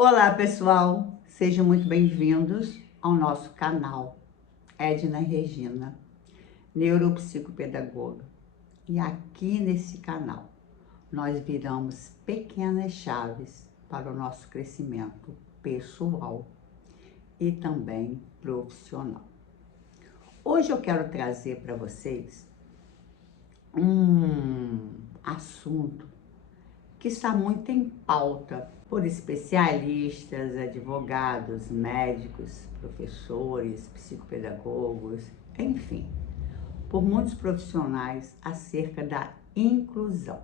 Olá, pessoal! Sejam muito bem-vindos ao nosso canal Edna Regina, neuropsicopedagoga. E aqui nesse canal, nós viramos pequenas chaves para o nosso crescimento pessoal e também profissional. Hoje eu quero trazer para vocês um assunto que está muito em pauta por especialistas, advogados, médicos, professores, psicopedagogos, enfim, por muitos profissionais acerca da inclusão.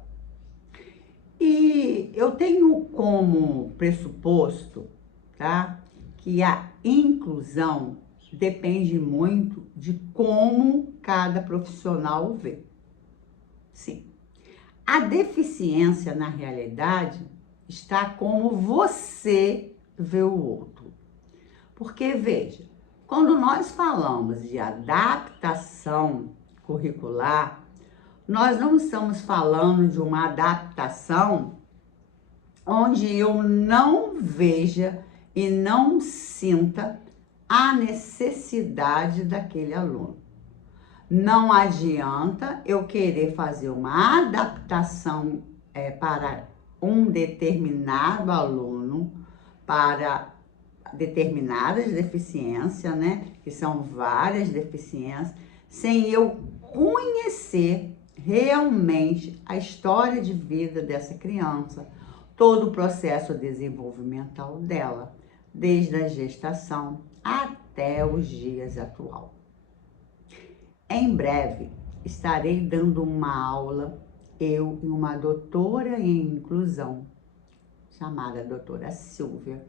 E eu tenho como pressuposto, tá, que a inclusão depende muito de como cada profissional vê. Sim. A deficiência, na realidade, está como você vê o outro. Porque, veja, quando nós falamos de adaptação curricular, nós não estamos falando de uma adaptação onde eu não veja e não sinta a necessidade daquele aluno. Não adianta eu querer fazer uma adaptação para um determinado aluno, para determinadas deficiências, né? Que são várias deficiências, sem eu conhecer realmente a história de vida dessa criança, todo o processo desenvolvimental dela, desde a gestação até os dias atuais. Em breve, estarei dando uma aula, eu e uma doutora em inclusão, chamada doutora Silvia,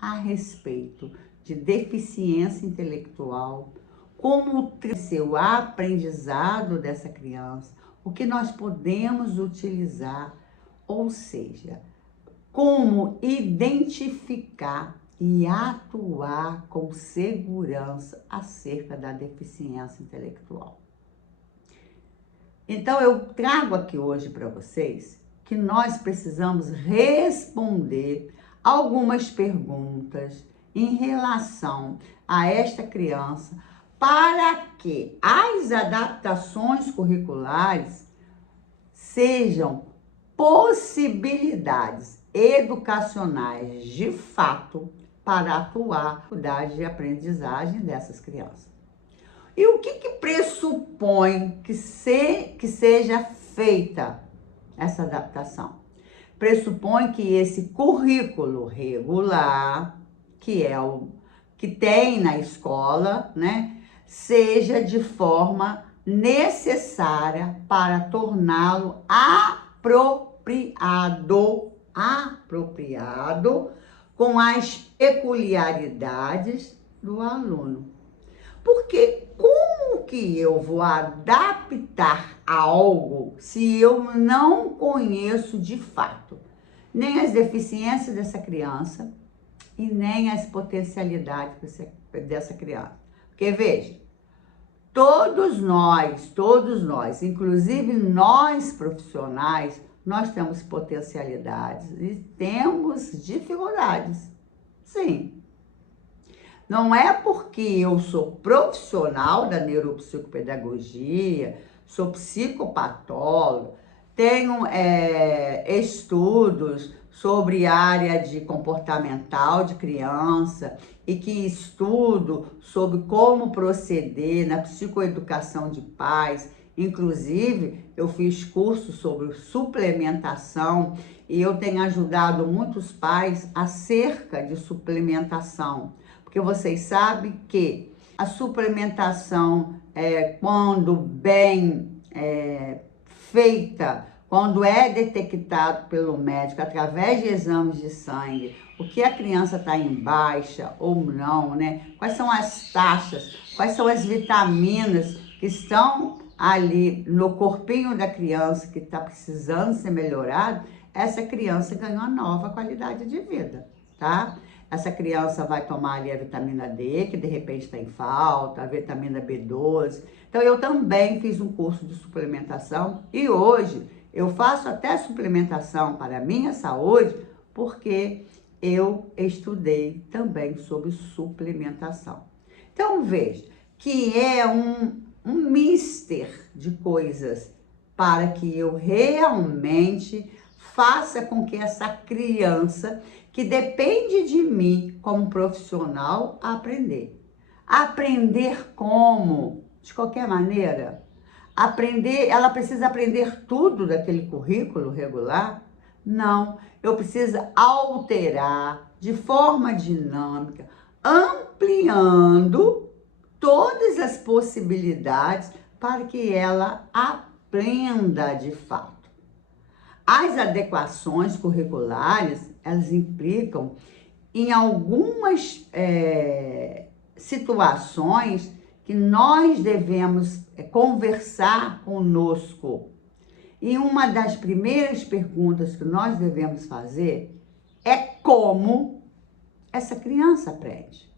a respeito de deficiência intelectual, como ser o aprendizado dessa criança, o que nós podemos utilizar, ou seja, como identificar e atuar com segurança acerca da deficiência intelectual. Então, eu trago aqui hoje para vocês que nós precisamos responder algumas perguntas em relação a esta criança para que as adaptações curriculares sejam possibilidades educacionais de fato para atuar na dificuldade de aprendizagem dessas crianças. E o que pressupõe que seja feita essa adaptação? Pressupõe que esse currículo regular, que é o que tem na escola, né, seja de forma necessária para torná-lo apropriado com as peculiaridades do aluno. Porque como que eu vou adaptar algo se eu não conheço de fato nem as deficiências dessa criança e nem as potencialidades dessa criança? Porque veja, todos nós, inclusive nós profissionais, nós temos potencialidades e temos dificuldades, sim. Não é porque eu sou profissional da neuropsicopedagogia, sou psicopatóloga, tenho estudos sobre área de comportamental de criança e que estudo sobre como proceder na psicoeducação de pais. Inclusive, eu fiz curso sobre suplementação e eu tenho ajudado muitos pais acerca de suplementação. Porque vocês sabem que a suplementação, quando bem feita, quando é detectado pelo médico através de exames de sangue, o que a criança está em baixa ou não, né? Quais são as taxas, quais são as vitaminas que estão ali no corpinho da criança que está precisando ser melhorado, essa criança ganha uma nova qualidade de vida, tá? Essa criança vai tomar ali a vitamina D, que de repente está em falta, a vitamina B12. Então, eu também fiz um curso de suplementação e hoje eu faço até suplementação para a minha saúde, porque eu estudei também sobre suplementação. Então, veja que é um mister de coisas para que eu realmente faça com que essa criança, que depende de mim como profissional, aprender. Aprender como? De qualquer maneira. Aprender, ela precisa aprender tudo daquele currículo regular? Não, eu preciso alterar de forma dinâmica, ampliando todas as possibilidades para que ela aprenda de fato. As adequações curriculares, elas implicam em algumas situações que nós devemos conversar conosco. E uma das primeiras perguntas que nós devemos fazer é como essa criança aprende.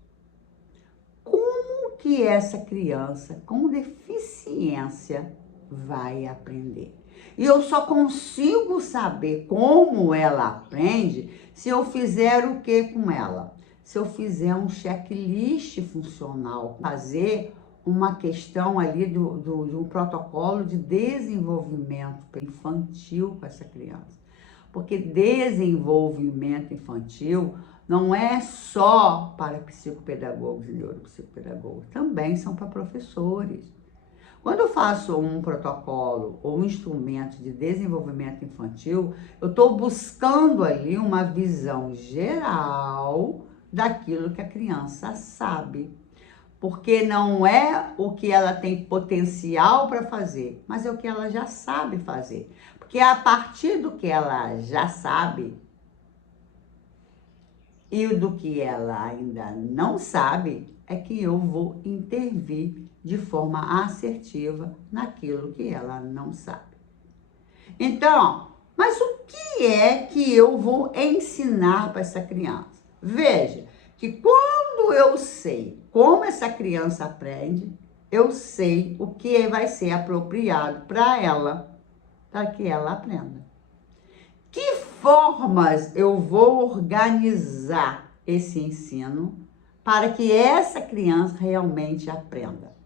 Como que essa criança com deficiência vai aprender? E eu só consigo saber como ela aprende se eu fizer o que com ela? Se eu fizer um checklist funcional, fazer uma questão ali de um protocolo de desenvolvimento infantil com essa criança. Porque desenvolvimento infantil não é só para psicopedagogos e neuropsicopedagogos, também são para professores. Quando eu faço um protocolo ou um instrumento de desenvolvimento infantil, eu estou buscando ali uma visão geral daquilo que a criança sabe. Porque não é o que ela tem potencial para fazer, mas é o que ela já sabe fazer. Porque a partir do que ela já sabe e do que ela ainda não sabe, é que eu vou intervir de forma assertiva naquilo que ela não sabe. Então, mas o que é que eu vou ensinar para essa criança? Veja que quando eu sei como essa criança aprende, eu sei o que vai ser apropriado para ela, para que ela aprenda. Que formas eu vou organizar esse ensino para que essa criança realmente aprenda?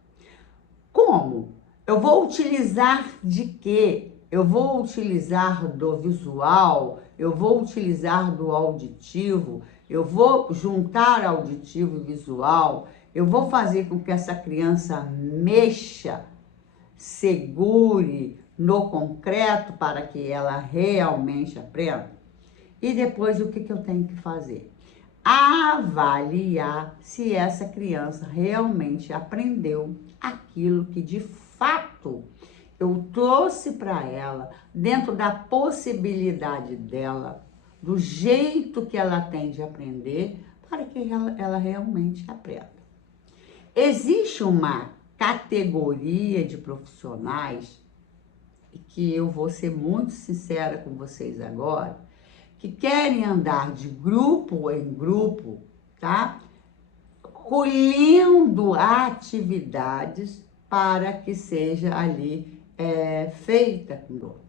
Como? Eu vou utilizar de quê? Eu vou utilizar do visual, eu vou utilizar do auditivo, eu vou juntar auditivo e visual, eu vou fazer com que essa criança mexa, segure no concreto para que ela realmente aprenda. E depois o que eu tenho que fazer? Avaliar se essa criança realmente aprendeu aquilo que de fato eu trouxe para ela, dentro da possibilidade dela, do jeito que ela tem de aprender, para que ela realmente aprenda. Existe uma categoria de profissionais, e que eu vou ser muito sincera com vocês agora, que querem andar de grupo em grupo, tá? Colhendo atividades para que seja ali feita com dor.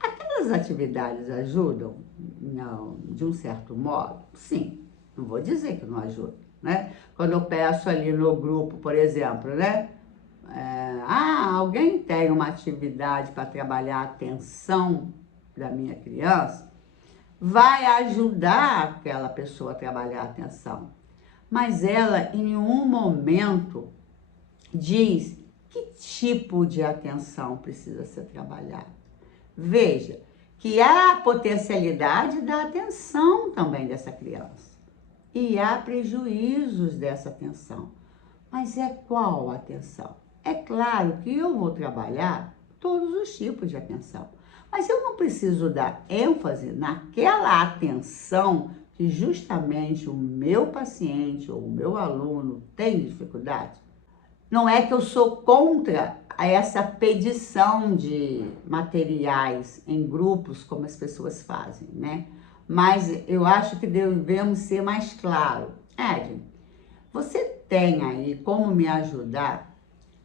Aquelas atividades ajudam? Não, de um certo modo? Sim, não vou dizer que não ajudam, né? Quando eu peço ali no grupo, por exemplo, né? Alguém tem uma atividade para trabalhar a atenção da minha criança? Vai ajudar aquela pessoa a trabalhar a atenção. Mas ela, em nenhum momento, diz que tipo de atenção precisa ser trabalhada. Veja que há potencialidade da atenção também dessa criança. E há prejuízos dessa atenção. Mas é qual a atenção? É claro que eu vou trabalhar todos os tipos de atenção. Mas eu não preciso dar ênfase naquela atenção que justamente o meu paciente ou o meu aluno tem dificuldade. Não é que eu sou contra essa pedição de materiais em grupos, como as pessoas fazem, né? Mas eu acho que devemos ser mais claros. Ed, você tem aí como me ajudar?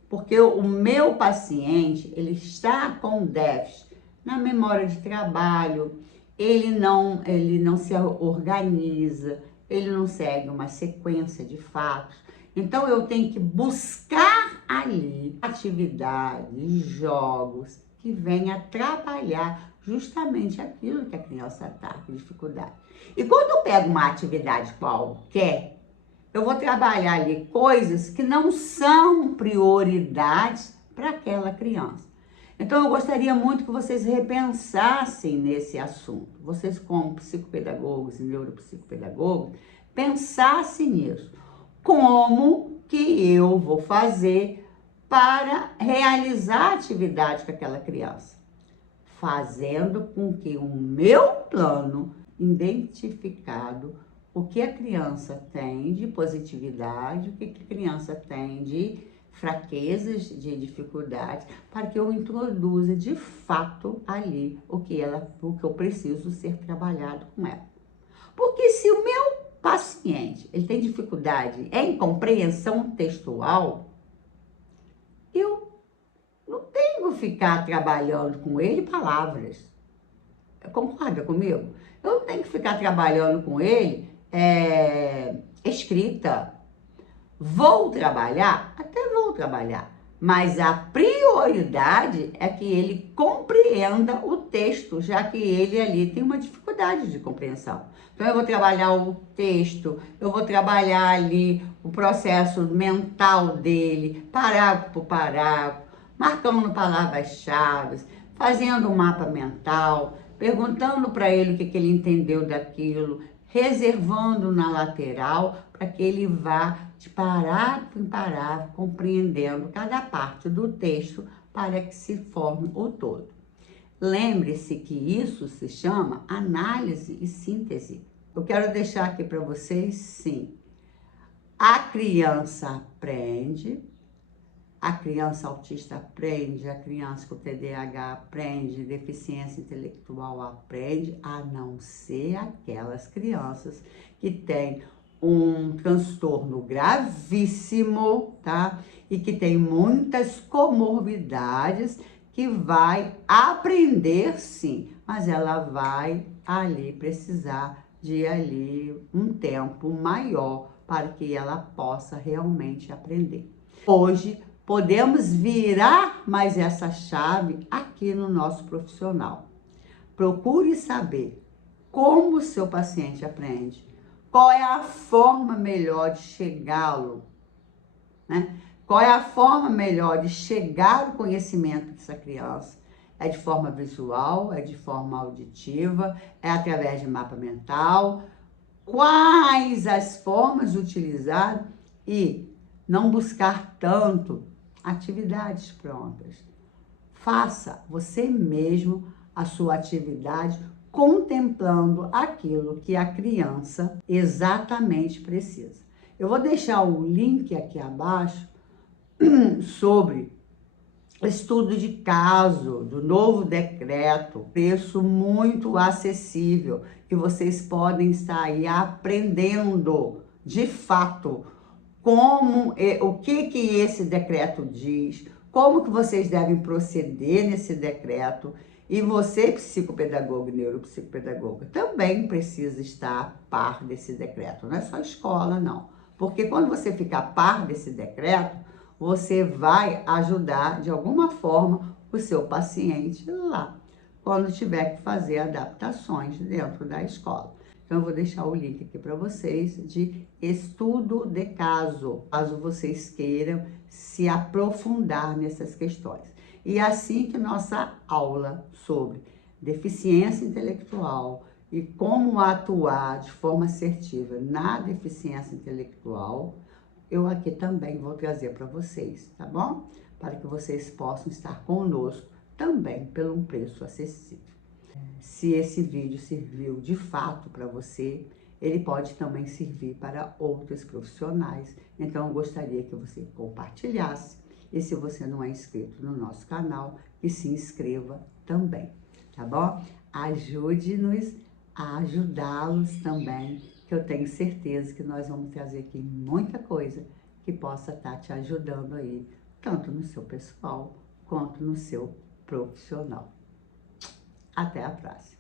Porque o meu paciente, ele está com déficit na memória de trabalho, ele não se organiza, ele não segue uma sequência de fatos. Então, eu tenho que buscar ali atividades, jogos que venham atrapalhar justamente aquilo que a criança está com dificuldade. E quando eu pego uma atividade qualquer, eu vou trabalhar ali coisas que não são prioridades para aquela criança. Então, eu gostaria muito que vocês repensassem nesse assunto. Vocês, como psicopedagogos e neuropsicopedagogos, pensassem nisso. Como que eu vou fazer para realizar a atividade com aquela criança? Fazendo com que o meu plano identificado, o que a criança tem de positividade, o que a criança tem de fraquezas, de dificuldades, para que eu introduza de fato ali o que eu preciso ser trabalhado com ela. Porque se o meu paciente ele tem dificuldade em compreensão textual, eu não tenho que ficar trabalhando com ele palavras. Concorda comigo? Eu não tenho que ficar trabalhando com ele escrita. Vou trabalhar? Até vou trabalhar. Mas a prioridade é que ele compreenda o texto, já que ele ali tem uma dificuldade de compreensão. Então, eu vou trabalhar o texto, eu vou trabalhar ali o processo mental dele, parágrafo por parágrafo, marcando palavras-chave, fazendo um mapa mental, perguntando para ele o que ele entendeu daquilo, reservando na lateral para que ele vá de parágrafo em parágrafo, compreendendo cada parte do texto para que se forme o todo. Lembre-se que isso se chama análise e síntese. Eu quero deixar aqui para vocês, sim, a criança aprende, a criança autista aprende, a criança com TDAH aprende, deficiência intelectual aprende, a não ser aquelas crianças que têm um transtorno gravíssimo, tá? E que tem muitas comorbidades, que vai aprender sim, mas ela vai ali precisar de ali um tempo maior para que ela possa realmente aprender. Hoje, podemos virar mais essa chave aqui no nosso profissional. Procure saber como o seu paciente aprende, qual é a forma melhor de chegá-lo, né? Qual é a forma melhor de chegar ao conhecimento dessa criança? É de forma visual, é de forma auditiva, é através de mapa mental? Quais as formas de utilizar e não buscar tanto atividades prontas. Faça você mesmo a sua atividade contemplando aquilo que a criança exatamente precisa. Eu vou deixar o link aqui abaixo sobre estudo de caso do novo decreto, preço muito acessível, que vocês podem estar aí aprendendo de fato como, o que esse decreto diz, como que vocês devem proceder nesse decreto. E você, psicopedagogo e neuropsicopedagoga, também precisa estar a par desse decreto. Não é só escola, não. Porque quando você fica a par desse decreto, você vai ajudar, de alguma forma, o seu paciente lá, quando tiver que fazer adaptações dentro da escola. Então, eu vou deixar o link aqui para vocês de estudo de caso vocês queiram se aprofundar nessas questões. E assim que nossa aula sobre deficiência intelectual e como atuar de forma assertiva na deficiência intelectual, eu aqui também vou trazer para vocês, tá bom? Para que vocês possam estar conosco também pelo um preço acessível. Se esse vídeo serviu de fato para você, ele pode também servir para outros profissionais. Então, eu gostaria que você compartilhasse. E se você não é inscrito no nosso canal, que se inscreva também, tá bom? Ajude-nos a ajudá-los também, que eu tenho certeza que nós vamos trazer aqui muita coisa que possa estar te ajudando aí, tanto no seu pessoal quanto no seu profissional. Até a próxima!